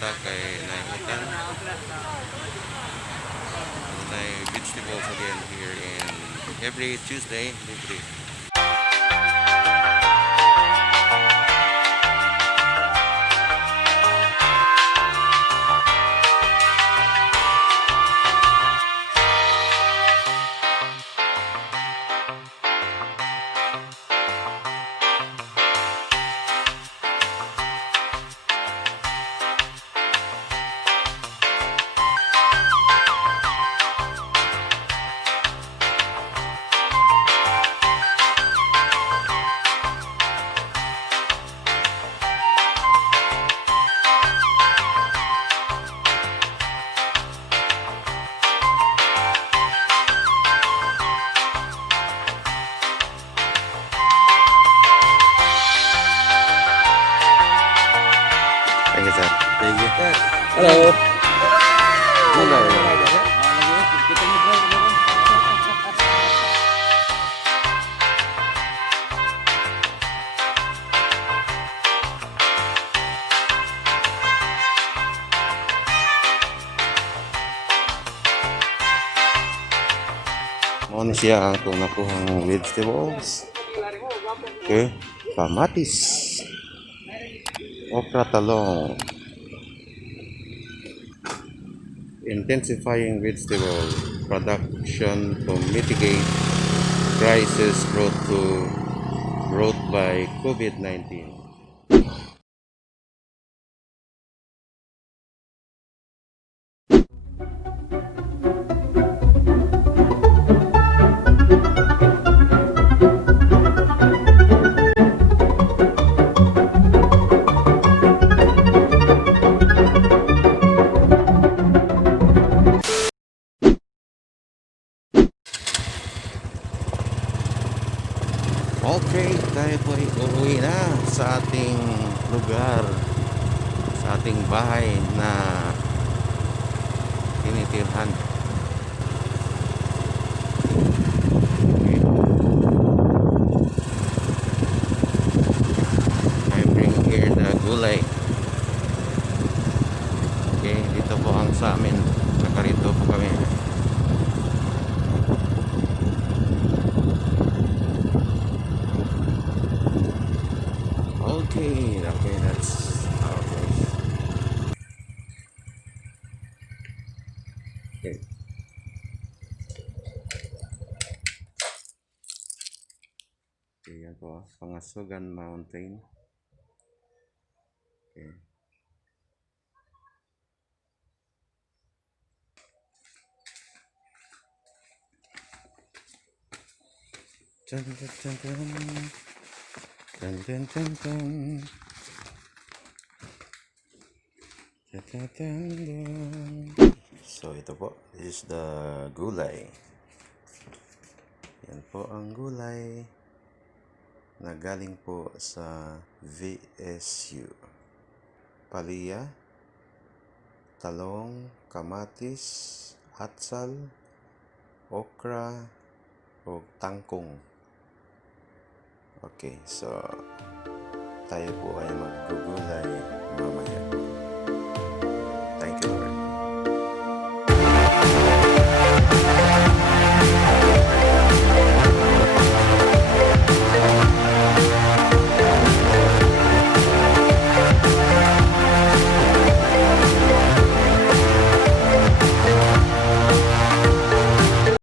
bata kay naiutan. Vegetables again here in every Tuesday, libre. Thank you, sir. Thank you. Hello. Hello. Mo na siya ang itong nakuhang vegetables. Okay. Kamatis. Okra, talong. Intensifying vegetable production to mitigate crisis brought by COVID-19. Okay, tayo po ay uuwi na sa ating lugar, sa ating bahay na tinitirhan. Okay. I bring here the gulay. Okay, dito po ang sa amin. Nakarito po kami. Okay, that's our place. Okay. Okay, yan po. Pangasugan Mountain. Okay. Dun, dun, dun, dun. Dun, dun, dun, dun. Dun, dun, dun, dun. So ito po, this is the gulay. Yan po ang gulay na galing po sa VSU. Palya, talong, kamatis, atsal, okra, o tangkong. Okay, so tayo po ay maggugulay mamaya.